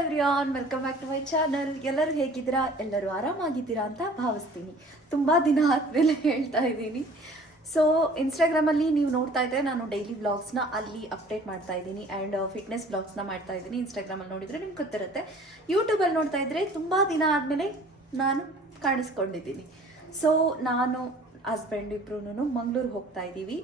ಎವ್ರಿಯಾನ್, welcome back to my channel. ಎಲ್ಲರೂ ಹೇಗಿದ್ದೀರಾ? ಎಲ್ಲರೂ ಆರಾಮಾಗಿದ್ದೀರಾ ಅಂತ ಭಾವಿಸ್ತೀನಿ. ತುಂಬ ದಿನ ಆದಮೇಲೆ ಹೇಳ್ತಾ ಇದ್ದೀನಿ. ಸೊ ಇನ್ಸ್ಟಾಗ್ರಾಮಲ್ಲಿ ನೀವು ನೋಡ್ತಾ ಇದ್ದರೆ ನಾನು ಡೈಲಿ ವ್ಲಾಗ್ಸ್ನ ಅಲ್ಲಿ ಅಪ್ಡೇಟ್ ಮಾಡ್ತಾ ಇದ್ದೀನಿ ಆ್ಯಂಡ್ ಫಿಟ್ನೆಸ್ ವ್ಲಾಗ್ಸ್ನ ಮಾಡ್ತಾ ಇದ್ದೀನಿ. ಇನ್ಸ್ಟಾಗ್ರಾಮಲ್ಲಿ ನೋಡಿದರೆ ನಿಮ್ಗೆ ಗೊತ್ತಿರುತ್ತೆ. ಯೂಟ್ಯೂಬಲ್ಲಿ ನೋಡ್ತಾ ಇದ್ದರೆ ತುಂಬ ದಿನ ಆದಮೇಲೆ ನಾನು ಕಾಣಿಸ್ಕೊಂಡಿದ್ದೀನಿ. ಸೊ ನಾನು ಹಸ್ಬೆಂಡ್ ಇಬ್ರು ಮಂಗಳೂರಿಗೆ ಹೋಗ್ತಾ ಇದ್ದೀವಿ.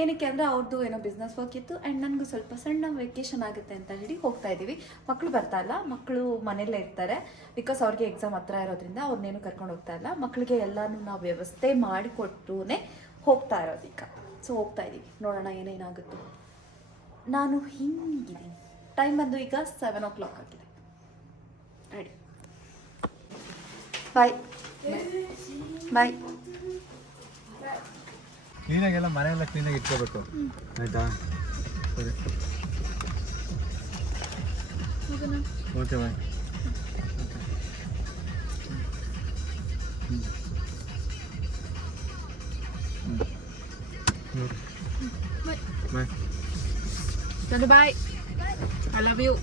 ಏನಕ್ಕೆ ಅಂದರೆ ಅವ್ರದ್ದು ಏನೋ ಬಿಸ್ನೆಸ್ ವರ್ಕ್ ಇತ್ತು ಆ್ಯಂಡ್ ನನಗೂ ಸ್ವಲ್ಪ ಸಣ್ಣ ವೆಕೇಷನ್ ಆಗುತ್ತೆ ಅಂತ ಹೇಳಿ ಹೋಗ್ತಾ ಇದ್ದೀವಿ. ಮಕ್ಕಳು ಬರ್ತಾ ಇಲ್ಲ, ಮಕ್ಕಳು ಮನೆಯಲ್ಲೇ ಇರ್ತಾರೆ. ಬಿಕಾಸ್ ಅವ್ರಿಗೆ ಎಕ್ಸಾಮ್ ಹತ್ರ ಇರೋದ್ರಿಂದ ಅವ್ರನ್ನೇನು ಕರ್ಕೊಂಡು ಹೋಗ್ತಾ ಇಲ್ಲ. ಮಕ್ಕಳಿಗೆ ಎಲ್ಲನೂ ನಾವು ವ್ಯವಸ್ಥೆ ಮಾಡಿಕೊಟ್ಟು ಹೋಗ್ತಾ ಇರೋದು ಈಗ. ಸೊ ಹೋಗ್ತಾ ಇದ್ದೀವಿ, ನೋಡೋಣ ಏನೇನಾಗುತ್ತೋ. ನಾನು ಹಿಂಗಿದ್ದೀನಿ. ಟೈಮ್ ಬಂದು ಈಗ 7 o'clock ಆಗಿದೆ. ರೆಡಿ, ಬಾಯ್ ಬಾಯ್. ಕ್ಲೀನಾಗೆಲ್ಲ ಮನೆಯೆಲ್ಲ ಕ್ಲೀನಾಗಿ ಇಟ್ಕೋಬೇಕು, ಆಯ್ತಾ? ಸರಿ, okay bye. Bye bye. I love you.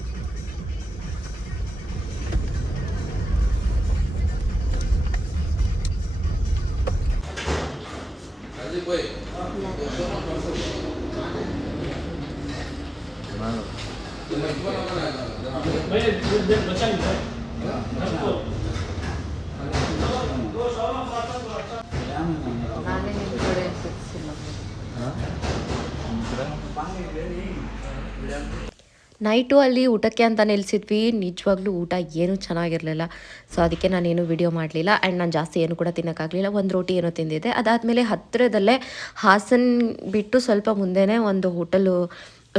Night ಅಲ್ಲಿ ಊಟಕ್ಕೆ ಅಂತ ನಿಲ್ಲಿಸಿದ್ವಿ. ನಿಜವಾಗ್ಲೂ ಊಟ ಏನೂ ಚೆನ್ನಾಗಿರಲಿಲ್ಲ. ಸೊ ಅದಕ್ಕೆ ನಾನೇನು ವಿಡಿಯೋ ಮಾಡಲಿಲ್ಲ ಆ್ಯಂಡ್ ನಾನು ಜಾಸ್ತಿ ಏನು ಕೂಡ ತಿನ್ನೋಕ್ಕಾಗಲಿಲ್ಲ. ಒಂದು ರೋಟಿ ಏನೋ ತಿಂದಿದ್ದೆ. ಅದಾದಮೇಲೆ ಹತ್ತಿರದಲ್ಲೇ ಹಾಸನ್ ಬಿಟ್ಟು ಸ್ವಲ್ಪ ಮುಂದೆನೇ ಒಂದು ಹೋಟೆಲು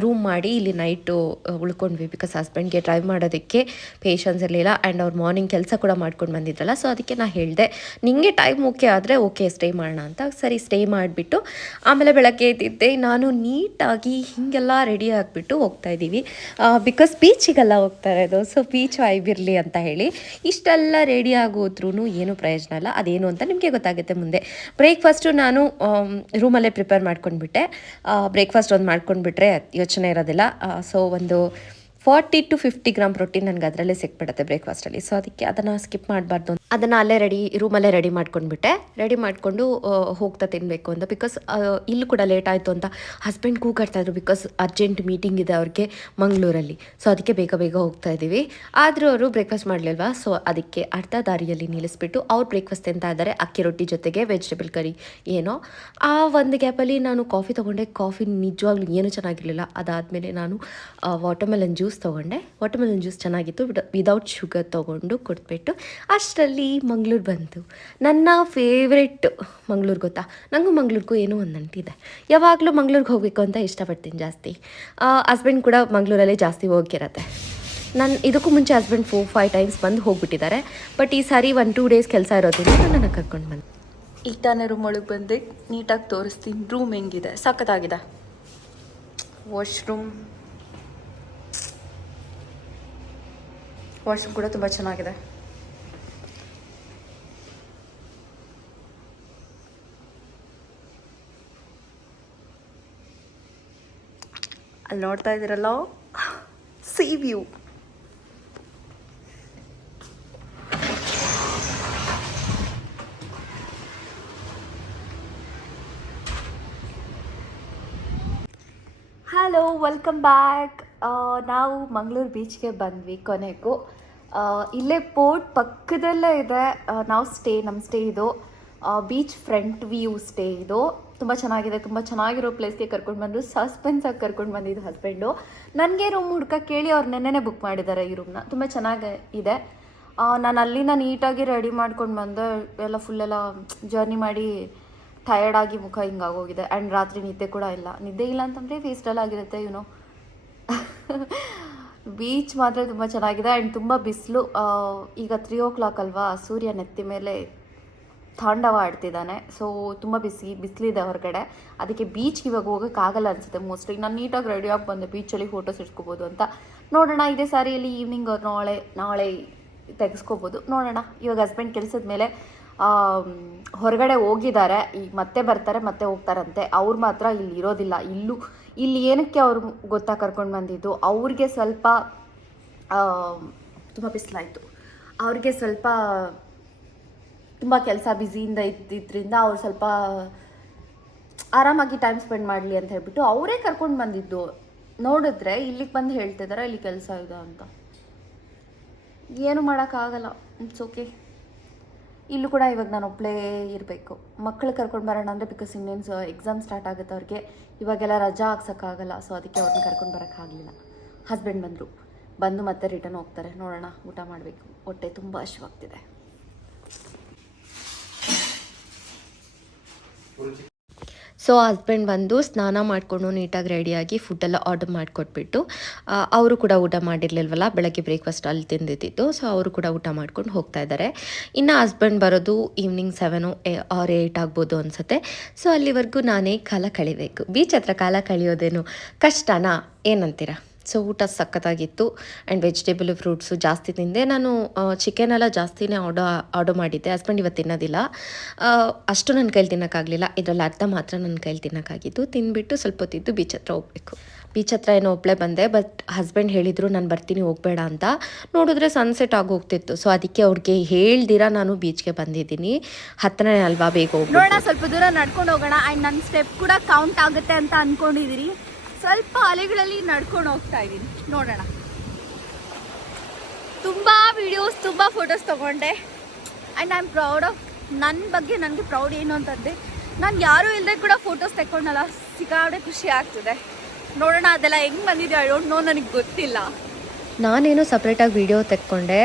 ರೂಮ್ ಮಾಡಿ ಇಲ್ಲಿ ನೈಟು ಉಳ್ಕೊಂಡ್ವಿ. ಬಿಕಾಸ್ ಹಸ್ಬೆಂಡ್ಗೆ ಡ್ರೈವ್ ಮಾಡೋದಕ್ಕೆ ಪೇಷನ್ಸ್ ಇರಲಿಲ್ಲ ಆ್ಯಂಡ್ ಅವ್ರು ಮಾರ್ನಿಂಗ್ ಕೆಲಸ ಕೂಡ ಮಾಡ್ಕೊಂಡು ಬಂದಿದ್ರಲ್ಲ. ಸೊ ಅದಕ್ಕೆ ನಾನು ಹೇಳಿದೆ, ನಿಮಗೆ ಟೈಮ್ ಓಕೆ ಆದರೆ ಓಕೆ ಸ್ಟೇ ಮಾಡೋಣ ಅಂತ. ಸರಿ, ಸ್ಟೇ ಮಾಡಿಬಿಟ್ಟು ಆಮೇಲೆ ಬೆಳಗ್ಗೆ ಎದ್ದಿದ್ದೆ. ನಾನು ನೀಟಾಗಿ ಹೀಗೆಲ್ಲ ರೆಡಿ ಆಗಿಬಿಟ್ಟು ಹೋಗ್ತಾಯಿದ್ದೀವಿ. ಬಿಕಾಸ್ ಬೀಚಿಗೆಲ್ಲ ಹೋಗ್ತಾ ಇರೋದು. ಸೊ ಬೀಚ್ ವೈಬ್ ಇರಲಿ ಅಂತ ಹೇಳಿ ಇಷ್ಟೆಲ್ಲ ರೆಡಿ ಆಗೋದ್ರೂ ಏನೂ ಪ್ರಯೋಜನ ಇಲ್ಲ. ಅದೇನು ಅಂತ ನಿಮಗೆ ಗೊತ್ತಾಗುತ್ತೆ ಮುಂದೆ. ಬ್ರೇಕ್ಫಾಸ್ಟು ನಾನು ರೂಮಲ್ಲೇ ಪ್ರಿಪೇರ್ ಮಾಡ್ಕೊಂಡ್ಬಿಟ್ಟೆ. ಬ್ರೇಕ್ಫಾಸ್ಟ್ ಒಂದು ಮಾಡ್ಕೊಂಡ್ಬಿಟ್ರೆ ಯೋಚನೆ ಇರೋದಿಲ್ಲ. ಸೊ ಒಂದು 40 to 50 ಗ್ರಾಮ್ ಪ್ರೋಟೀನ್ ನನಗೆ ಅದರಲ್ಲೇ ಸಿಕ್ಬಿಡುತ್ತೆ ಬ್ರೇಕ್ಫಾಸ್ಟಲ್ಲಿ. ಸೊ ಅದಕ್ಕೆ ಅದನ್ನು ಸ್ಕಿಪ್ ಮಾಡಬಾರ್ದು. ಅದನ್ನು ಅಲ್ಲೇ ರೂಮಲ್ಲೇ ರೆಡಿ ಮಾಡ್ಕೊಂಡ್ಬಿಟ್ಟೆ. ರೆಡಿ ಮಾಡಿಕೊಂಡು ಹೋಗ್ತಾ ತಿನ್ನಬೇಕು ಅಂತ. ಬಿಕಾಸ್ ಇಲ್ಲೂ ಕೂಡ ಲೇಟ್ ಆಯಿತು ಅಂತ ಹಸ್ಬೆಂಡ್ ಕೂಗಾಡ್ತಾಯಿದ್ರು. ಬಿಕಾಸ್ ಅರ್ಜೆಂಟ್ ಮೀಟಿಂಗ್ ಇದೆ ಅವ್ರಿಗೆ ಮಂಗಳೂರಲ್ಲಿ. ಸೊ ಅದಕ್ಕೆ ಬೇಗ ಬೇಗ ಹೋಗ್ತಾ ಇದ್ದೀವಿ. ಆದರೂ ಅವರು ಬ್ರೇಕ್ಫಾಸ್ಟ್ ಮಾಡಲಿಲ್ವಾ. ಸೊ ಅದಕ್ಕೆ ಅರ್ಧ ದಾರಿಯಲ್ಲಿ ನಿಲ್ಲಿಸ್ಬಿಟ್ಟು ಅವ್ರು ಬ್ರೇಕ್ಫಾಸ್ಟ್ ತಿಂತಾ ಇದ್ದಾರೆ, ಅಕ್ಕಿ ರೊಟ್ಟಿ ಜೊತೆಗೆ ವೆಜಿಟೇಬಲ್ ಕರಿ ಏನೋ. ಆ ಒಂದು ಗ್ಯಾಪಲ್ಲಿ ನಾನು ಕಾಫಿ ತೊಗೊಂಡೆ. ಕಾಫಿ ನಿಜವಾಗ್ಲೂ ಏನೂ ಚೆನ್ನಾಗಿರಲಿಲ್ಲ. ಅದಾದಮೇಲೆ ನಾನು ವಾಟರ್ಮೆಲನ್ ಜ್ಯೂಸ್ ತೊಗೊಂಡೆ. ವಾಟರ್ಮೆಲನ್ ಜ್ಯೂಸ್ ಚೆನ್ನಾಗಿತ್ತು. ವಿದೌಟ್ ಶುಗರ್ ತೊಗೊಂಡು ಕುಡಿದ್ಬಿಟ್ಟು ಅಷ್ಟರಲ್ಲಿ ಮಂಗಳೂರು ಬಂತು. ನನ್ನ ಫೇವ್ರೆಟ್ ಮಂಗಳೂರು ಗೊತ್ತಾ? ನನಗೂ ಮಂಗಳೂರಿಗೂ ಏನೋ ಒಂದು ನಂಟಿದೆ. ಯಾವಾಗಲೂ ಮಂಗಳೂರಿಗೆ ಹೋಗಬೇಕು ಅಂತ ಇಷ್ಟಪಡ್ತೀನಿ ಜಾಸ್ತಿ. ಹಸ್ಬೆಂಡ್ ಕೂಡ ಮಂಗಳೂರಲ್ಲೇ ಜಾಸ್ತಿ ಹೋಗಿರತ್ತೆ. ನಾನು ಇದಕ್ಕೂ ಮುಂಚೆ ಹಸ್ಬೆಂಡ್ 4-5 ಟೈಮ್ಸ್ ಬಂದು ಹೋಗ್ಬಿಟ್ಟಿದ್ದಾರೆ. ಬಟ್ ಈ ಸಾರಿ 1-2 ಡೇಸ್ ಕೆಲಸ ಇರೋದ್ರಿಂದ ನನ್ನ ಕರ್ಕೊಂಡು ಬಂದೆ. ಈಗ ತಾನೇ ರೂಮ್ ಒಳಗೆ ಬಂದೆ. ನೀಟಾಗಿ ತೋರಿಸ್ತೀನಿ ರೂಮ್ ಹೆಂಗಿದೆ. ಸಖತ್ತಾಗಿದೆ. ವಾಶ್ರೂಮ್ ಕೂಡ ತುಂಬ ಚೆನ್ನಾಗಿದೆ. ಅಲ್ಲಿ ನೋಡ್ತಾ ಇದ್ದೀರಲ್ಲ, sea view. Hello, welcome back. ನಾವು ಮಂಗಳೂರು ಬೀಚ್ಗೆ ಬಂದ್ವಿ ಕೊನೆಗೂ. ಇಲ್ಲೇ ಪೋರ್ಟ್ ಪಕ್ಕದಲ್ಲೇ ಇದೆ. ನಾವು ನಮ್ಮ ಸ್ಟೇ ಇದು ಬೀಚ್ ಫ್ರಂಟ್ ವ್ಯೂ ಸ್ಟೇ ಇದು. ತುಂಬ ಚೆನ್ನಾಗಿದೆ. ತುಂಬ ಚೆನ್ನಾಗಿರೋ ಪ್ಲೇಸ್ಗೆ ಕರ್ಕೊಂಡು ಬಂದು ಸಸ್ಪೆನ್ಸಾಗಿ ಕರ್ಕೊಂಡು ಬಂದಿದ್ದು ಹಸ್ಬೆಂಡು. ನನಗೆ ರೂಮ್ ಹುಡ್ಕಕ್ಕೆ ಕೇಳಿ ಅವ್ರು ನೆನ್ನೆನೇ ಬುಕ್ ಮಾಡಿದ್ದಾರೆ ಈ ರೂಮ್ನ. ತುಂಬ ಚೆನ್ನಾಗಿದೆ. ನಾನು ಅಲ್ಲಿಂದ ನೀಟಾಗಿ ರೆಡಿ ಮಾಡ್ಕೊಂಡು ಬಂದೆ. ಎಲ್ಲ ಫುಲ್ಲೆಲ್ಲ ಜರ್ನಿ ಮಾಡಿ ಟಯರ್ಡಾಗಿ ಮುಖ ಹಿಂಗಾಗೋಗಿದೆ. ಆ್ಯಂಡ್ ರಾತ್ರಿ ನಿದ್ದೆ ಕೂಡ ಇಲ್ಲ. ನಿದ್ದೆ ಇಲ್ಲ ಅಂತಂದರೆ ಫೇಸ್ಟಲ್ ಆಗಿರುತ್ತೆ ಯುನೋ. ಬೀಚ್ ಮಾತ್ರ ತುಂಬ ಚೆನ್ನಾಗಿದೆ ಆ್ಯಂಡ್ ತುಂಬ ಬಿಸಿಲು. ಈಗ 3 o'clock ಅಲ್ವಾ, ಸೂರ್ಯ ನೆತ್ತಿ ಮೇಲೆ ತಾಂಡವ ಆಡ್ತಿದ್ದಾನೆ. ಸೊ ತುಂಬ ಬಿಸಿಲಿದೆ ಹೊರಗಡೆ. ಅದಕ್ಕೆ ಬೀಚ್ಗೆ ಇವಾಗ ಹೋಗೋಕ್ಕಾಗಲ್ಲ ಅನಿಸುತ್ತೆ ಮೋಸ್ಟ್ಲಿ. ನಾನು ನೀಟಾಗಿ ರೆಡಿಯಾಗಿ ಬಂದೆ ಬೀಚಲ್ಲಿ ಫೋಟೋಸ್ ಇಟ್ಕೋಬೋದು ಅಂತ. ನೋಡೋಣ ಇದೇ ಸಾರಿಯಲ್ಲಿ ಈವ್ನಿಂಗ್ ನಾಳೆ ತೆಗೆಸ್ಕೋಬೋದು. ನೋಡೋಣ. ಇವಾಗ ಹಸ್ಬೆಂಡ್ ಕೆಲಸದ ಮೇಲೆ ಹೊರಗಡೆ ಹೋಗಿದ್ದಾರೆ. ಈಗ ಮತ್ತೆ ಬರ್ತಾರೆ, ಮತ್ತೆ ಹೋಗ್ತಾರಂತೆ. ಅವ್ರು ಮಾತ್ರ ಇಲ್ಲಿ ಇರೋದಿಲ್ಲ. ಇಲ್ಲಿ ಏನಕ್ಕೆ ಅವ್ರು ಗೊತ್ತಾ ಕರ್ಕೊಂಡು ಬಂದಿದ್ದು, ಅವ್ರಿಗೆ ಸ್ವಲ್ಪ ತುಂಬ ಬಿಸಿಲಾಯಿತು. ಅವ್ರಿಗೆ ಸ್ವಲ್ಪ ತುಂಬ ಕೆಲಸ ಬ್ಯುಸಿಯಿಂದ ಇದ್ದಿದ್ದರಿಂದ ಅವ್ರು ಸ್ವಲ್ಪ ಆರಾಮಾಗಿ ಟೈಮ್ ಸ್ಪೆಂಡ್ ಮಾಡಲಿ ಅಂತ ಹೇಳ್ಬಿಟ್ಟು ಅವರೇ ಕರ್ಕೊಂಡು ಬಂದಿದ್ದು. ನೋಡಿದ್ರೆ ಇಲ್ಲಿಗೆ ಬಂದು ಹೇಳ್ತಿದ್ದಾರೆ ಇಲ್ಲಿ ಕೆಲಸ ಇದೆ ಅಂತ. ಏನು ಮಾಡೋಕ್ಕಾಗಲ್ಲ, ಇಟ್ಸ್ ಓಕೆ. ಇಲ್ಲೂ ಕೂಡ ಇವಾಗ ನಾನು ಒಬ್ಬಳೇ ಇರಬೇಕು. ಮಕ್ಕಳು ಕರ್ಕೊಂಡು ಬರೋಣ ಅಂದರೆ ಬಿಕಾಸ್ ಇನ್ನೇನು ಎಕ್ಸಾಮ್ ಸ್ಟಾರ್ಟ್ ಆಗುತ್ತೆ ಅವ್ರಿಗೆ, ಇವಾಗೆಲ್ಲ ರಜಾ ಹಾಕ್ಸೋಕ್ಕಾಗಲ್ಲ. ಸೊ ಅದಕ್ಕೆ ಅವ್ರನ್ನ ಕರ್ಕೊಂಡು ಬರೋಕ್ಕಾಗಲಿಲ್ಲ. ಹಸ್ಬೆಂಡ್ ಬಂದು ಮತ್ತೆ ರಿಟರ್ನ್ ಹೋಗ್ತಾರೆ. ನೋಡೋಣ, ಊಟ ಮಾಡಬೇಕು, ಹೊಟ್ಟೆ ತುಂಬ ಹಸಿವಾಗ್ತಿದೆ. ಸೊ ಹಸ್ಬೆಂಡ್ ಬಂದು ಸ್ನಾನ ಮಾಡಿಕೊಂಡು ನೀಟಾಗಿ ರೆಡಿಯಾಗಿ ಫುಡ್ಡೆಲ್ಲ ಆರ್ಡರ್ ಮಾಡಿಕೊಟ್ಬಿಟ್ಟು ಅವರು ಕೂಡ ಊಟ ಮಾಡಿರಲಿಲ್ವಲ್ಲ, ಬೆಳಗ್ಗೆ ಬ್ರೇಕ್ಫಾಸ್ಟ್ ಅಲ್ಲಿ ತಿಂದಿದ್ದು. ಸೊ ಅವರು ಕೂಡ ಊಟ ಮಾಡ್ಕೊಂಡು ಹೋಗ್ತಾ ಇದ್ದಾರೆ. ಇನ್ನು ಹಸ್ಬೆಂಡ್ ಬರೋದು ಈವ್ನಿಂಗ್ 7 or 8 ಆಗ್ಬೋದು ಅನಿಸುತ್ತೆ. ಸೊ ಅಲ್ಲಿವರೆಗೂ ನಾನೇ ಕಾಲ ಕಳಿಬೇಕು. ಬೀಚ್ ಹತ್ರ ಕಾಲ ಕಳೆಯೋದೇನು ಕಷ್ಟನಾ, ಏನಂತೀರಾ? ಸೊ ಊಟ ಸಖತ್ತಾಗಿತ್ತು. ಆ್ಯಂಡ್ ವೆಜಿಟೇಬಲ್ ಫ್ರೂಟ್ಸು ಜಾಸ್ತಿ ತಿಂದೆ ನಾನು. ಚಿಕನ್ ಎಲ್ಲ ಜಾಸ್ತಿನೇ ಆರ್ಡರ್ ಮಾಡಿದ್ದೆ. ಹಸ್ಬೆಂಡ್ ಇವತ್ತು ತಿನ್ನೋದಿಲ್ಲ, ಅಷ್ಟು ನನ್ನ ಕೈಲಿ ತಿನ್ನೋಕ್ಕಾಗಲಿಲ್ಲ. ಇದರಲ್ಲಿ ಅರ್ಧ ಮಾತ್ರ ನನ್ನ ಕೈಲಿ ತಿನ್ನೋಕ್ಕಾಗಿತ್ತು. ತಿಂದುಬಿಟ್ಟು ಸ್ವಲ್ಪ ಹೊತ್ತಿದ್ದು ಬೀಚ್ ಹತ್ರ ಹೋಗಬೇಕು. ಬೀಚ್ ಹತ್ರ ಏನೋ ಒಬ್ಬಳೇ ಬಂದೆ, ಬಟ್ ಹಸ್ಬೆಂಡ್ ಹೇಳಿದರು ನಾನು ಬರ್ತೀನಿ ಹೋಗಬೇಡ ಅಂತ. ನೋಡಿದ್ರೆ ಸನ್ಸೆಟ್ ಆಗೋಗ್ತಿತ್ತು. ಸೊ ಅದಕ್ಕೆ ಅವ್ರಿಗೆ ಹೇಳ್ದಿರ ನಾನು ಬೀಚ್ಗೆ ಬಂದಿದ್ದೀನಿ. ಹತ್ತಿರನೇ ಅಲ್ವಾ, ಬೇಗ ಹೋಗ್ಬೇಕು. ನೋಡೋಣ, ಸ್ವಲ್ಪ ದೂರ ನಡ್ಕೊಂಡು ಹೋಗೋಣ. ಆ್ಯಂಡ್ ನನ್ನ ಸ್ಟೆಪ್ ಕೂಡ ಕೌಂಟ್ ಆಗುತ್ತೆ ಅಂತ ಅಂದ್ಕೊಂಡಿದ್ದೀರಿ. ಸ್ವಲ್ಪ ಅಲೆಗಳಲ್ಲಿ ನಡ್ಕೊಂಡು ಹೋಗ್ತಾ ಇದ್ದೀನಿ, ನೋಡೋಣ. ತುಂಬ ವಿಡಿಯೋಸ್, ತುಂಬ ಫೋಟೋಸ್ ತೊಗೊಂಡೆ. And I am proud of ನನ್ನ ಬಗ್ಗೆ. ನನಗೆ ಪ್ರೌಡ್ ಏನು ಅಂತಂದರೆ ನಾನು ಯಾರೂ ಇಲ್ಲದೆ ಕೂಡ ಫೋಟೋಸ್ ತೆಕ್ಕೊಂಡಲ್ಲ, ಸಿಕ್ಕಾಡೆ ಖುಷಿ ಆಗ್ತಿದೆ. ನೋಡೋಣ ಅದೆಲ್ಲ ಹೆಂಗೆ ಬಂದಿದೆ, ಐ ಡೋಂಟ್ ನೋ, ನನಗೆ ಗೊತ್ತಿಲ್ಲ. ನಾನೇನು ಸಪ್ರೇಟಾಗಿ ವಿಡಿಯೋ ತೆಕ್ಕೊಂಡೆ.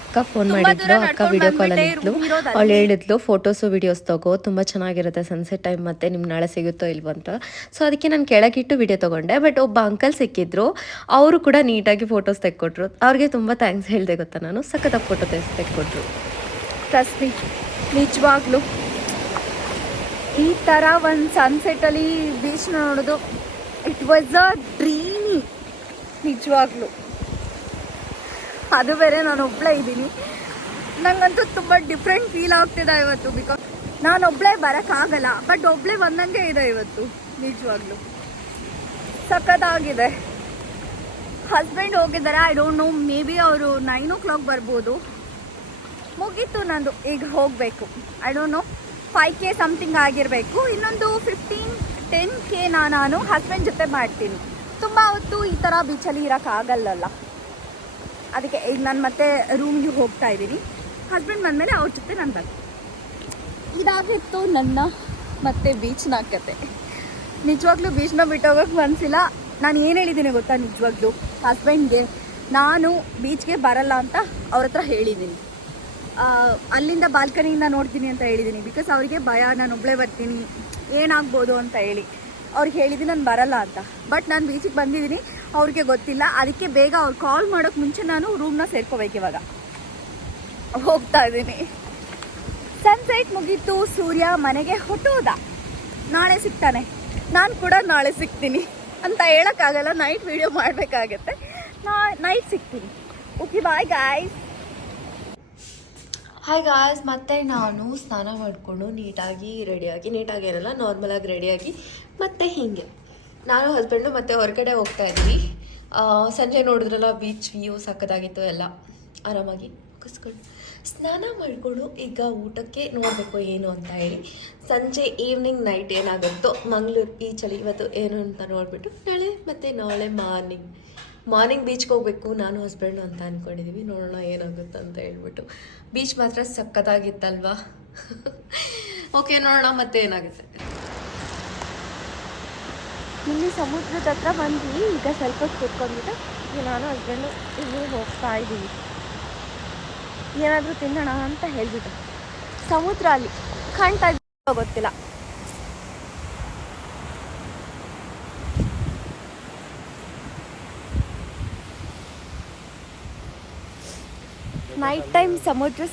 ಅಕ್ಕ ಫೋನ್ ಮಾಡಿದ್ಲು, ಅಕ್ಕ ವಿಡಿಯೋ ಕಾಲಲ್ಲಿ ಇದ್ಲು. ಅವಳು ಹೇಳಿದ್ಲು ಫೋಟೋಸು ವಿಡಿಯೋಸ್ ತಗೋ, ತುಂಬ ಚೆನ್ನಾಗಿರುತ್ತೆ ಸನ್ಸೆಟ್ ಟೈಮ್, ಮತ್ತು ನಿಮ್ಗೆ ನಾಳೆ ಸಿಗುತ್ತೋ ಇಲ್ವೋ ಅಂತ. ಸೊ ಅದಕ್ಕೆ ನಾನು ಕೆಳಗಿಟ್ಟು ವಿಡಿಯೋ ತೊಗೊಂಡೆ. ಬಟ್ ಒಬ್ಬ ಅಂಕಲ್ ಸಿಕ್ಕಿದ್ರು, ಅವರು ಕೂಡ ನೀಟಾಗಿ ಫೋಟೋಸ್ ತೆಕ್ಕೊಟ್ರು. ಅವ್ರಿಗೆ ತುಂಬ ಥ್ಯಾಂಕ್ಸ್ ಹೇಳಿದೆ ಗೊತ್ತಾ ನಾನು. ಸಖತ್ತಾಗಿ ಫೋಟೋ ತೆಕ್ಕೊಟ್ರು. ತಸ್ಮಿ ನಿಜವಾಗ್ಲೂ ಈ ಥರ ಒಂದು ಸನ್ಸೆಟ್ಟಲ್ಲಿ ಬೀಚ್ನ ನೋಡೋದು, ಇಟ್ ವಾಸ್ ಅ ಡ್ರೀಮಿ ನಿಜವಾಗ್ಲೂ. ಅದು ಬೇರೆ ನಾನು ಒಬ್ಬಳೇ ಇದ್ದೀನಿ. ನನಗಂತೂ ತುಂಬ ಡಿಫ್ರೆಂಟ್ ಫೀಲ್ ಆಗ್ತಿದೆ ಇವತ್ತು. ಬಿಕಾಸ್ ನಾನು ಒಬ್ಬಳೇ ಬರೋಕ್ಕಾಗಲ್ಲ, ಬಟ್ ಒಬ್ಬಳೇ ಬಂದಂಗೆ ಇದೆ ಇವತ್ತು. ನಿಜವಾಗ್ಲೂ ಸಖತ್ತಾಗಿದೆ. ಹಸ್ಬೆಂಡ್ ಹೋಗಿದ್ದಾರೆ, I don't know, may be ಅವರು 9 o'clock ಬರ್ಬೋದು. ಮುಗೀತು ನಂದು, ಈಗ ಹೋಗಬೇಕು. I don't know, 5K something ಆಗಿರಬೇಕು. ಇನ್ನೊಂದು 10K ನಾನು ಹಸ್ಬೆಂಡ್ ಜೊತೆ ಮಾಡ್ತೀನಿ. ತುಂಬ ಹೊತ್ತು ಈ ಥರ ಬೀಚಲ್ಲಿ ಇರೋಕ್ಕಾಗಲ್ಲಲ್ಲ. ಅದಕ್ಕೆ ಈಗ ನಾನು ಮತ್ತೆ ರೂಮ್ಗೆ ಹೋಗ್ತಾ ಇದ್ದೀನಿ. ಹಸ್ಬೆಂಡ್ ಬಂದಮೇಲೆ ಅವ್ರ ಜೊತೆ ನಾನು ಬರ್ತೀನಿ. ಇದಾಗಿತ್ತು ನನ್ನ ಮತ್ತೆ ಬೀಚ್ನ ಕತೆ. ನಿಜವಾಗ್ಲೂ ಬೀಚ್ನ ಬಿಟ್ಟೋಗೋಕ್ಕೆ ಮನಸ್ಸಿಲ್ಲ. ನಾನು ಏನು ಹೇಳಿದ್ದೀನಿ ಗೊತ್ತಾ, ನಿಜವಾಗ್ಲೂ ಹಸ್ಬೆಂಡ್ಗೆ ನಾನು ಬೀಚ್ಗೆ ಬರಲ್ಲ ಅಂತ ಅವ್ರ ಹತ್ರ ಹೇಳಿದ್ದೀನಿ. ಅಲ್ಲಿಂದ ಬಾಲ್ಕನಿಯಿಂದ ನೋಡ್ತೀನಿ ಅಂತ ಹೇಳಿದ್ದೀನಿ. ಬಿಕಾಸ್ ಅವರಿಗೆ ಭಯ, ನಾನು ಒಬ್ಬಳೇ ಬರ್ತೀನಿ ಏನಾಗ್ಬೋದು ಅಂತ ಹೇಳಿ ಅವ್ರಿಗೆ ಹೇಳಿದ್ದೀನಿ ನಾನು ಬರಲ್ಲ ಅಂತ. ಬಟ್ ನಾನು ಬೀಚಿಗೆ ಬಂದಿದ್ದೀನಿ, ಅವ್ರಿಗೆ ಗೊತ್ತಿಲ್ಲ. ಅದಕ್ಕೆ ಬೇಗ ಅವ್ರು ಕಾಲ್ ಮಾಡೋಕ್ಕೆ ಮುಂಚೆ ನಾನು ರೂಮ್ನ ಸೇರ್ಕೋಬೇಕು. ಇವಾಗ ಹೋಗ್ತಾ ಇದ್ದೀನಿ. ಸನ್ಸೆಟ್ ಮುಗೀತು, ಸೂರ್ಯ ಮನೆಗೆ ಹೊಟ್ಟೋದ. ನಾಳೆ ಸಿಗ್ತಾನೆ, ನಾನು ಕೂಡ ನಾಳೆ ಸಿಗ್ತೀನಿ ಅಂತ ಹೇಳೋಕ್ಕಾಗಲ್ಲ. ನೈಟ್ ವಿಡಿಯೋ ಮಾಡಬೇಕಾಗತ್ತೆ. ನೈಟ್ ಸಿಗ್ತೀನಿ. Okay, bye guys. Hi guys, ಮತ್ತೆ ನಾನು ಸ್ನಾನ ಮಾಡಿಕೊಂಡು ನೀಟಾಗಿ ಇರಲ್ಲ, ನಾರ್ಮಲಾಗಿ ರೆಡಿಯಾಗಿ ಮತ್ತೆ ಹೀಗೆ ನಾನು ಹಸ್ಬೆಂಡು ಮತ್ತೆ ಹೊರಗಡೆ ಹೋಗ್ತಾ ಇದ್ವಿ. ಸಂಜೆ ನೋಡಿದ್ರಲ್ಲ, ಬೀಚ್ ವ್ಯೂ ಸಕ್ಕತ್ತಾಗಿತ್ತು. ಎಲ್ಲ ಆರಾಮಾಗಿ ಮುಗಿಸ್ಕೊಂಡು ಸ್ನಾನ ಮಾಡಿಕೊಂಡು ಈಗ ಊಟಕ್ಕೆ ನೋಡಬೇಕು ಏನು ಅಂತ ಹೇಳಿ. ಸಂಜೆ ಈವ್ನಿಂಗ್ ನೈಟ್ ಏನಾಗುತ್ತೋ ಮಂಗಳೂರು ಬೀಚಲ್ಲಿ ಇವತ್ತು ಏನು ಅಂತ ನೋಡಿಬಿಟ್ಟು ನಾಳೆ ಮಾರ್ನಿಂಗ್ ಬೀಚ್ಗೆ ಹೋಗ್ಬೇಕು ನಾನು ಹಸ್ಬೆಂಡು ಅಂತ ಅಂದ್ಕೊಂಡಿದ್ದೀವಿ. ನೋಡೋಣ ಏನಾಗುತ್ತೆ ಅಂತ ಹೇಳ್ಬಿಟ್ಟು. ಬೀಚ್ ಮಾತ್ರ ಸಕ್ಕತ್ತಾಗಿತ್ತಲ್ವಾ? ಓಕೆ, ನೋಡೋಣ ಮತ್ತೆ ಏನಾಗುತ್ತೆ. ಇಲ್ಲಿ ಸಮುದ್ರದ ಹತ್ರ ಬಂದ್ವಿ. ಈಗ ಸ್ವಲ್ಪ ಕೂತ್ಕೊಂಡ್ಬಿಟ್ಟು ನಾನು ಹಸ್ಬೆಂಡು ಇಲ್ಲಿ ಹೋಗ್ತಾ ಇದ್ದೀವಿ. ಏನಾದರೂ ತಿನ್ನೋಣ ಅಂತ ಹೇಳ್ಬಿಟ್ಟು. ಸಮುದ್ರ ಅಲ್ಲಿ ಕಾಣ್ತಾ ಇದ್ದ ಗೊತ್ತಿಲ್ಲ. ನೈಟ್ ಟೈಮ್ ಸಮುದ್ರ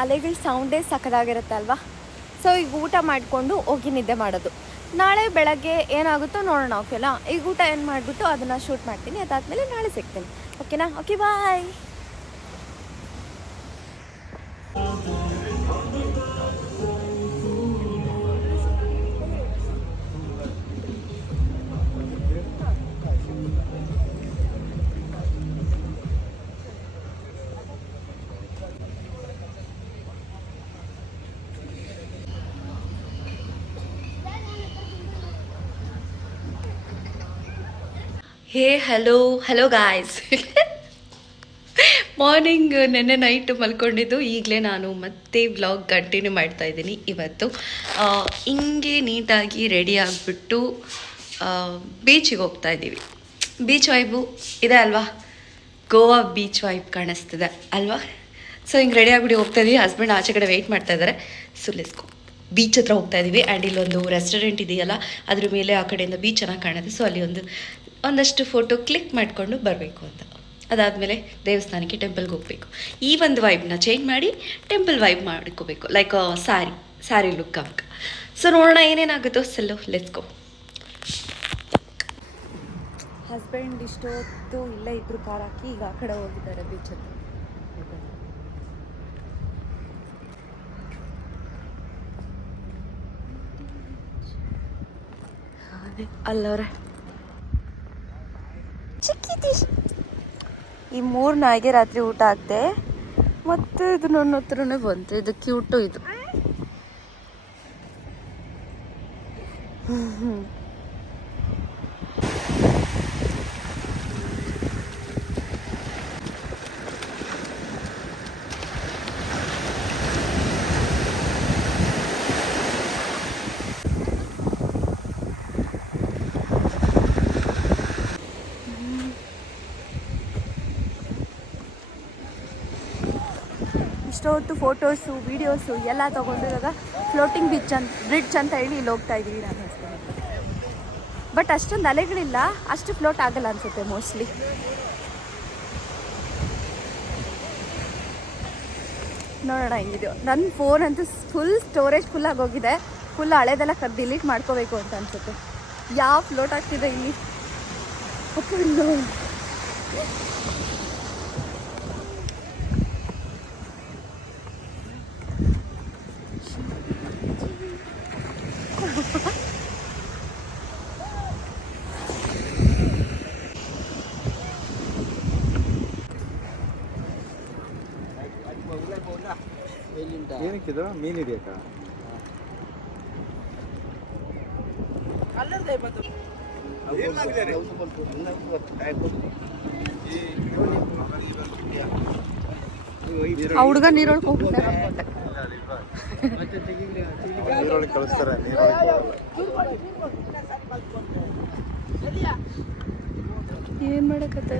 ಅಲೆಗಳ ಸೌಂಡೇ ಸಕ್ಕದಾಗಿರುತ್ತೆ ಅಲ್ವಾ? ಸೊ ಈಗ ಊಟ ಮಾಡಿಕೊಂಡು ಹೋಗಿ ನಿದ್ದೆ ಮಾಡೋದು. ನಾಳೆ ಬೆಳಗ್ಗೆ ಏನಾಗುತ್ತೋ ನೋಡೋಣ. ಓಕೆನಾ? ಈಗ ಊಟ ಏನು ಮಾಡಿಬಿಟ್ಟು ಅದನ್ನು ಶೂಟ್ ಮಾಡ್ತೀನಿ. ಅದಾದಮೇಲೆ ನಾಳೆ ಸಿಗ್ತೀನಿ. ಓಕೆನಾ? Okay, bye. Hello guys. Morning ನೆನ್ನೆ ನೈಟ್ ಮಲ್ಕೊಂಡಿದ್ದು, ಈಗಲೇ ನಾನು ಮತ್ತೆ ವ್ಲಾಗ್ ಕಂಟಿನ್ಯೂ ಮಾಡ್ತಾ ಇದ್ದೀನಿ. ಇವತ್ತು ಹಿಂಗೆ ನೀಟಾಗಿ ರೆಡಿ ಆಗಿಬಿಟ್ಟು ಬೀಚಿಗೆ ಹೋಗ್ತಾ ಇದ್ದೀವಿ. ಬೀಚ್ ವೈಬು ಇದೆ ಅಲ್ವಾ, ಗೋವಾ ಬೀಚ್ ವೈಬ್ ಕಾಣಿಸ್ತಿದೆ ಅಲ್ವಾ. ಸೊ ಹಿಂಗೆ ರೆಡಿ ಆಗಿಬಿಟ್ಟು ಹೋಗ್ತಾ ಇದ್ದೀವಿ. ಹಸ್ಬೆಂಡ್ ಆಚೆ ಕಡೆ ವೆಯ್ಟ್ ಮಾಡ್ತಾ ಇದ್ದಾರೆ. So let's go. ಬೀಚ್ ಹತ್ರ ಹೋಗ್ತಾ ಇದ್ದೀವಿ. ಆ್ಯಂಡ್ ಇಲ್ಲೊಂದು ರೆಸ್ಟೋರೆಂಟ್ ಇದೆಯಲ್ಲ, ಅದ್ರ ಮೇಲೆ ಆ ಕಡೆಯಿಂದ ಬೀಚ್ ಚೆನ್ನಾಗಿ ಕಾಣುತ್ತೆ. ಸೊ ಅಲ್ಲಿ ಒಂದಷ್ಟು ಫೋಟೋ ಕ್ಲಿಕ್ ಮಾಡಿಕೊಂಡು ಬರಬೇಕು ಅಂತ. ಅದಾದಮೇಲೆ ದೇವಸ್ಥಾನಕ್ಕೆ, ಟೆಂಪಲ್ಗೆ ಹೋಗಬೇಕು. ಈ ಒಂದು ವೈಬ್ನ ಚೇಂಜ್ ಮಾಡಿ ಟೆಂಪಲ್ ವೈಬ್ ಮಾಡ್ಕೋಬೇಕು, ಲೈಕ್ ಸ್ಯಾರಿ ಲುಕ್ ಆಗ. ಸೊ ನೋಡೋಣ ಏನೇನಾಗುತ್ತೋ. ಸೆಲ್ಲೋ ಲೆಟ್ಸ್ ಗೋ. ಹಸ್ಬೆಂಡ್ ಇಷ್ಟೊತ್ತು ಇಲ್ಲೇ ಇದ್ರು, ಕಾರ್ ಹಾಕಿ ಈಗ ಆ ಕಡೆ ಹೋಗಿದ್ದಾರೆ ಬೀಚ್ ಹತ್ರ. ಅಲ್ಲವ್ರೆ ಈ 3 ನಾಯಿಗೆ ರಾತ್ರಿ ಊಟ ಹಾಕ್ದೆ, ಮತ್ತು ಇದು ನನ್ನ ಹತ್ರನೇ ಬಂತು. ಇದು ಕ್ಯೂಟು. ಇದು ಇಷ್ಟೊತ್ತು ಫೋಟೋಸು ವೀಡಿಯೋಸು ಎಲ್ಲ ತೊಗೊಂಡಿರುವಾಗ ಫ್ಲೋಟಿಂಗ್ ಬ್ರಿಡ್ಜ್ ಅಂತ ಹೇಳಿ ಇಲ್ಲಿ ಹೋಗ್ತಾ ಇದ್ದೀವಿ ನಾನು ಹಸ್ಬೆಂಡ್. ಬಟ್ ಅಷ್ಟೊಂದು ಅಲೆಗಳಿಲ್ಲ, ಅಷ್ಟು ಫ್ಲೋಟ್ ಆಗಲ್ಲ ಅನಿಸುತ್ತೆ ಮೋಸ್ಟ್ಲಿ. ನೋಡೋಣ ಹೆಂಗಿದೆಯೋ. ನನ್ನ ಫೋನ್ ಅಂತೂ ಫುಲ್ ಸ್ಟೋರೇಜ್ ಫುಲ್ ಆಗೋಗಿದೆ. ಫುಲ್ ಹಳೇದೆಲ್ಲ ಡಿಲೀಟ್ ಮಾಡ್ಕೋಬೇಕು ಅಂತ ಅನಿಸುತ್ತೆ. ಯಾವ ಫ್ಲೋಟ್ ಆಗ್ತಿದೆ ಇಲ್ಲಿ. ಏನಕ್ಕಿದು ಮೀನು ಹಿಡಿಯಕ್ಕ? ಆ ಹುಡುಗ ನೀರೊಳಗೆ ಹೋಗ್ತಾರೆ. ನೀರೊಳಗೆ ಕಳಿಸ್ತಾರೆ. ಏನು ಮಾಡಕತ್ತ?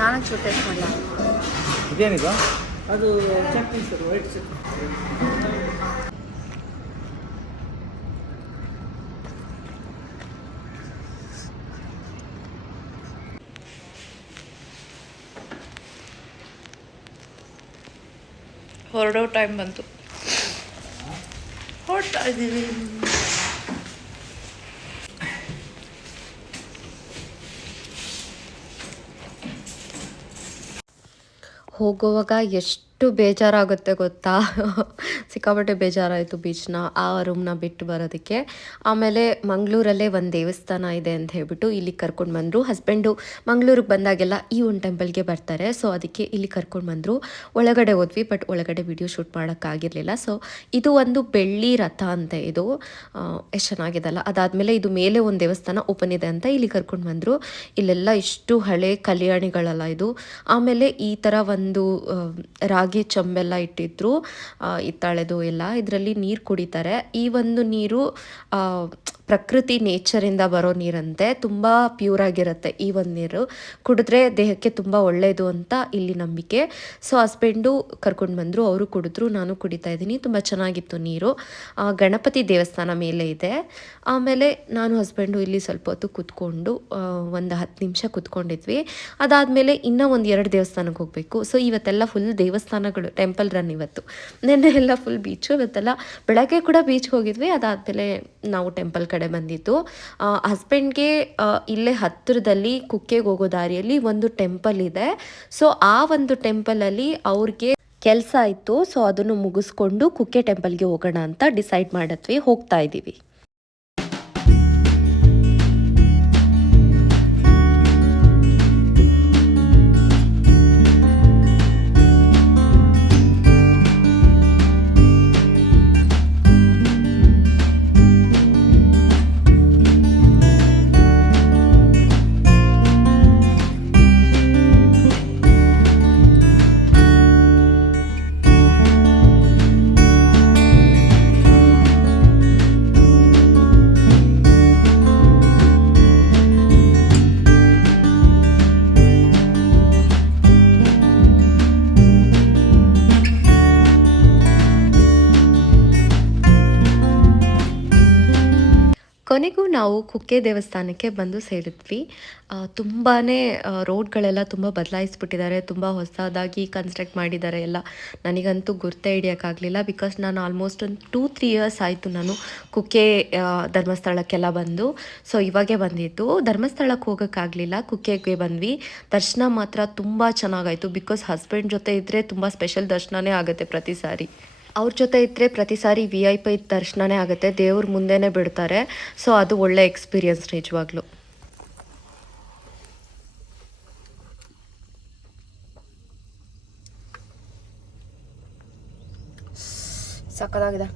ನಾನು ಟೇಸ್ಟ್ ಮಾಡಲ್ಲ. ಇದೇನಿದು? ಅದು ಚಟ್ನಿ ಸರ್, ವೈಟ್ ಚಟ್ನಿ. ಹೊರಡೋ ಟೈಮ್ ಬಂತು, ಹೊರಡ್ತಾ ಇದ್ದೀವಿ. ಹೋಗುವಾಗ ಎಷ್ಟು ಬೇಜಾರಾಗುತ್ತೆ ಗೊತ್ತಾ. ಸಿಕ್ಕಾಪಟ್ಟೆ ಬೇಜಾರಾಯಿತು ಬೀಚ್ನ, ಆ ರೂಮ್ನ ಬಿಟ್ಟು ಬರೋದಕ್ಕೆ. ಆಮೇಲೆ ಮಂಗಳೂರಲ್ಲೇ ಒಂದು ದೇವಸ್ಥಾನ ಇದೆ ಅಂತ ಹೇಳ್ಬಿಟ್ಟು ಇಲ್ಲಿ ಕರ್ಕೊಂಡು ಬಂದರು. ಹಸ್ಬೆಂಡು ಮಂಗಳೂರಿಗೆ ಬಂದಾಗೆಲ್ಲ ಈ ಒಂದು ಟೆಂಪಲ್ಗೆ ಬರ್ತಾರೆ. ಸೊ ಅದಕ್ಕೆ ಇಲ್ಲಿ ಕರ್ಕೊಂಡು ಬಂದರು. ಒಳಗಡೆ ಹೋದ್ವಿ, ಬಟ್ ಒಳಗಡೆ ವಿಡಿಯೋ ಶೂಟ್ ಮಾಡೋಕ್ಕಾಗಿರಲಿಲ್ಲ. ಸೊ ಇದು ಒಂದು ಬೆಳ್ಳಿ ರಥ ಅಂತ, ಇದು ಎಷ್ಟು ಚೆನ್ನಾಗಿದೆಲ್ಲ. ಅದಾದಮೇಲೆ ಇದು ಮೇಲೆ ಒಂದು ದೇವಸ್ಥಾನ ಓಪನ್ ಇದೆ ಅಂತ ಇಲ್ಲಿ ಕರ್ಕೊಂಡು ಬಂದರು. ಇಲ್ಲೆಲ್ಲ ಇಷ್ಟು ಹಳೆ ಕಲ್ಯಾಣಿಗಳೆಲ್ಲ ಇದು. ಆಮೇಲೆ ಈ ಥರ ಒಂದು ರಾಗಿ ಚಂಬೆಲ್ಲ ಇಟ್ಟಿದ್ರು, ಹಿತ್ತಾಳೆದು ಎಲ್ಲ. ಇದರಲ್ಲಿ ನೀರು ಕುಡಿತಾರೆ. ಈ ಒಂದು ನೀರು ಪ್ರಕೃತಿ ನೇಚರಿಂದ ಬರೋ ನೀರಂತೆ, ತುಂಬ ಪ್ಯೂರ್ ಆಗಿರುತ್ತೆ. ಈ ಒಂದು ನೀರು ಕುಡಿದ್ರೆ ದೇಹಕ್ಕೆ ತುಂಬ ಒಳ್ಳೆಯದು ಅಂತ ಇಲ್ಲಿ ನಂಬಿಕೆ. ಸೊ ಹಸ್ಬೆಂಡು ಕರ್ಕೊಂಡು ಬಂದರು, ಅವರು ಕುಡಿದ್ರು, ನಾನು ಕುಡಿತಾ ಇದ್ದೀನಿ. ತುಂಬ ಚೆನ್ನಾಗಿತ್ತು ನೀರು. ಗಣಪತಿ ದೇವಸ್ಥಾನ ಮೇಲೆ ಇದೆ. ಆಮೇಲೆ ನಾನು ಹಸ್ಬೆಂಡು ಇಲ್ಲಿ ಸ್ವಲ್ಪ ಹೊತ್ತು ಕೂತ್ಕೊಂಡು ಒಂದು 10 ನಿಮಿಷ ಕೂತ್ಕೊಂಡಿದ್ವಿ. ಅದಾದಮೇಲೆ ಇನ್ನೂ ಒಂದು 2 ದೇವಸ್ಥಾನಕ್ಕೆ ಹೋಗಬೇಕು. ಸೊ ಇವತ್ತೆಲ್ಲ ಫುಲ್ ದೇವಸ್ಥಾನಗಳು, ಟೆಂಪಲ್ ರನ್ ಇವತ್ತು. ನಿನ್ನೆ ಎಲ್ಲ ಫುಲ್ ಬೀಚು, ಇವತ್ತೆಲ್ಲ ಬೆಳಗ್ಗೆ ಕೂಡ ಬೀಚ್ಗೆ ಹೋಗಿದ್ವಿ. ಅದಾದಮೇಲೆ ನಾವು ಟೆಂಪಲ್ ಕಡೆ ಬಂದಿದ್ದು. ಹಸ್ಬೆಂಡ್ಗೆ ಇಲ್ಲೇ ಹತ್ತಿರದಲ್ಲಿ ಕುಕ್ಕೆಗೆ ಹೋಗೋ ದಾರಿಯಲ್ಲಿ ಒಂದು ಟೆಂಪಲ್ ಇದೆ. ಸೊ ಆ ಒಂದು ಟೆಂಪಲಲ್ಲಿ ಅವ್ರಿಗೆ ಕೆಲಸ ಇತ್ತು. ಸೊ ಅದನ್ನು ಮುಗಿಸ್ಕೊಂಡು ಕುಕ್ಕೆ ಟೆಂಪಲ್ಗೆ ಹೋಗೋಣ ಅಂತ ಡಿಸೈಡ್ ಮಾಡಿದ್ವಿ. ಹೋಗ್ತಾ ಇದ್ದೀವಿ. ಕೊನೆಗೂ ನಾವು ಕುಕ್ಕೆ ದೇವಸ್ಥಾನಕ್ಕೆ ಬಂದು ಸೇರಿದ್ವಿ. ತುಂಬಾ ರೋಡ್ಗಳೆಲ್ಲ ತುಂಬ ಬದಲಾಯಿಸ್ಬಿಟ್ಟಿದ್ದಾರೆ, ತುಂಬ ಹೊಸದಾಗಿ ಕನ್ಸ್ಟ್ರಕ್ಟ್ ಮಾಡಿದ್ದಾರೆ ಎಲ್ಲ. ನನಗಂತೂ ಗುರ್ತೇ ಹಿಡಿಯೋಕ್ಕಾಗಲಿಲ್ಲ, ಬಿಕಾಸ್ ನಾನು ಆಲ್ಮೋಸ್ಟ್ ಒಂದು 2-3 ಇಯರ್ಸ್ ಆಯಿತು ನಾನು ಕುಕ್ಕೆ ಧರ್ಮಸ್ಥಳಕ್ಕೆಲ್ಲ ಬಂದು. ಸೊ ಇವಾಗೇ ಬಂದಿದ್ದು. ಧರ್ಮಸ್ಥಳಕ್ಕೆ ಹೋಗೋಕ್ಕಾಗಲಿಲ್ಲ, ಕುಕ್ಕೆಗೆ ಬಂದ್ವಿ. ದರ್ಶನ ಮಾತ್ರ ತುಂಬ ಚೆನ್ನಾಗಾಯಿತು, ಬಿಕಾಸ್ ಹಸ್ಬೆಂಡ್ ಜೊತೆ ಇದ್ದರೆ ತುಂಬ ಸ್ಪೆಷಲ್ ದರ್ಶನನೇ ಆಗುತ್ತೆ ಪ್ರತಿ ಸಾರಿ. ಅವ್ರ ಜೊತೆ ಇದ್ದರೆ ಪ್ರತಿ ಸಾರಿ VIP ದರ್ಶನನೇ ಆಗುತ್ತೆ, ದೇವ್ರ ಮುಂದೆನೇ ಬಿಡ್ತಾರೆ. ಸೊ ಅದು ಒಳ್ಳೆ ಎಕ್ಸ್ಪೀರಿಯನ್ಸ್ ನಿಜವಾಗ್ಲೂ. ಸಕ್ಕತ್ತಾಗಿದೆ.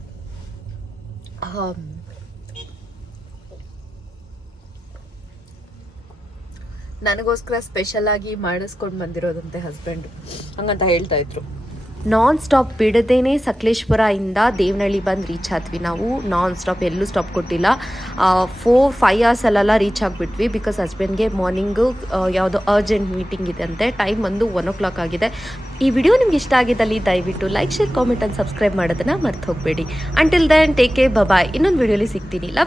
ನನಗೋಸ್ಕರ ಸ್ಪೆಷಲ್ ಆಗಿ ಮಾಡಿಸ್ಕೊಂಡು ಬಂದಿರೋದಂತೆ ಹಸ್ಬೆಂಡ್, ಹಂಗಂತ ಹೇಳ್ತಾ ಇದ್ರು. ನಾನ್ ಸ್ಟಾಪ್ ಬಿಡದೇನೆ ಸಕಲೇಶ್ಪುರ ಇಂದ ದೇವನಹಳ್ಳಿ ಬಂದು ರೀಚ್ ಆದ್ವಿ ನಾವು. ನಾನ್ ಸ್ಟಾಪ್ ಎಲ್ಲೂ ಸ್ಟಾಪ್ ಕೊಟ್ಟಿಲ್ಲ. 4-5 ಅವರ್ಸಲ್ಲೆಲ್ಲ ರೀಚ್ ಆಗಿಬಿಟ್ವಿ, ಬಿಕಾಸ್ ಹಸ್ಬೆಂಡ್ಗೆ ಮಾರ್ನಿಂಗು ಯಾವುದೋ ಅರ್ಜೆಂಟ್ ಮೀಟಿಂಗ್ ಇದೆ ಅಂತೆ. ಟೈಮ್ ಬಂದು 1 o'clock ಆಗಿದೆ. ಈ ವಿಡಿಯೋ ನಿಮ್ಗೆ ಇಷ್ಟ ಆಗಿದ್ದಲ್ಲಿ ದಯವಿಟ್ಟು like, share, comment and subscribe ಮಾಡೋದನ್ನು ಮರ್ತು ಹೋಗಬೇಡಿ. ಅಂಟಿಲ್ ದೆನ್ ಟೇಕ್ ಕೇರ್, ಬಾಯ್. ಇನ್ನೊಂದು ವಿಡಿಯೋಲಿ ಸಿಗ್ತೀನಿ. ಲವ್.